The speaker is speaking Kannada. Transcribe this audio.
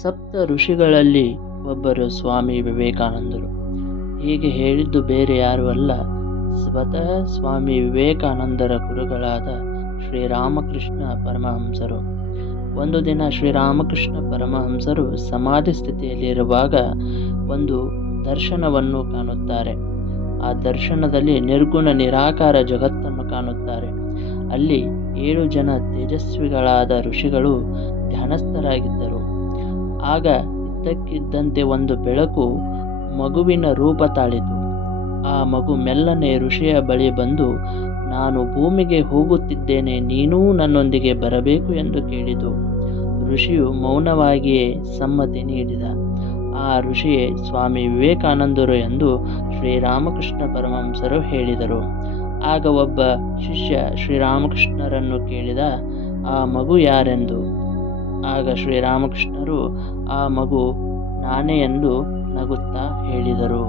ಸಪ್ತ ಋಷಿಗಳಲ್ಲಿ ಒಬ್ಬರು ಸ್ವಾಮಿ ವಿವೇಕಾನಂದರು. ಹೀಗೆ ಹೇಳಿದ್ದು ಬೇರೆ ಯಾರೂ ಅಲ್ಲ, ಸ್ವತಃ ಸ್ವಾಮಿ ವಿವೇಕಾನಂದರ ಗುರುಗಳಾದ ಶ್ರೀರಾಮಕೃಷ್ಣ ಪರಮಹಂಸರು. ಒಂದು ದಿನ ಶ್ರೀರಾಮಕೃಷ್ಣ ಪರಮಹಂಸರು ಸಮಾಧಿ ಸ್ಥಿತಿಯಲ್ಲಿರುವಾಗ ಒಂದು ದರ್ಶನವನ್ನು ಕಾಣುತ್ತಾರೆ. ಆ ದರ್ಶನದಲ್ಲಿ ನಿರ್ಗುಣ ನಿರಾಕಾರ ಜಗತ್ತನ್ನು ಕಾಣುತ್ತಾರೆ. ಅಲ್ಲಿ 7 ಜನ ತೇಜಸ್ವಿಗಳಾದ ಋಷಿಗಳು ಧ್ಯಾನಸ್ಥರಾಗಿದ್ದರು. ಆಗ ಇದ್ದಕ್ಕಿದ್ದಂತೆ ಒಂದು ಬೆಳಕು ಮಗುವಿನ ರೂಪ ತಾಳಿತು. ಆ ಮಗು ಮೆಲ್ಲನೆ ಋಷಿಯ ಬಳಿ ಬಂದು, ನಾನು ಭೂಮಿಗೆ ಹೋಗುತ್ತಿದ್ದೇನೆ, ನೀನೂ ನನ್ನೊಂದಿಗೆ ಬರಬೇಕು ಎಂದು ಕೇಳಿತು. ಋಷಿಯು ಮೌನವಾಗಿಯೇ ಸಮ್ಮತಿ ನೀಡಿದ. ಆ ಋಷಿಯೇ ಸ್ವಾಮಿ ವಿವೇಕಾನಂದರು ಎಂದು ಶ್ರೀರಾಮಕೃಷ್ಣ ಪರಮಹಂಸರು ಹೇಳಿದರು. ಆಗ ಒಬ್ಬ ಶಿಷ್ಯ ಶ್ರೀರಾಮಕೃಷ್ಣರನ್ನು ಕೇಳಿದ, ಆ ಮಗು ಯಾರೆಂದು. ಆಗ ಶ್ರೀರಾಮಕೃಷ್ಣರು, ಆ ಮಗು ನಾನೇ ಎಂದು ನಗುತ್ತಾ ಹೇಳಿದರು.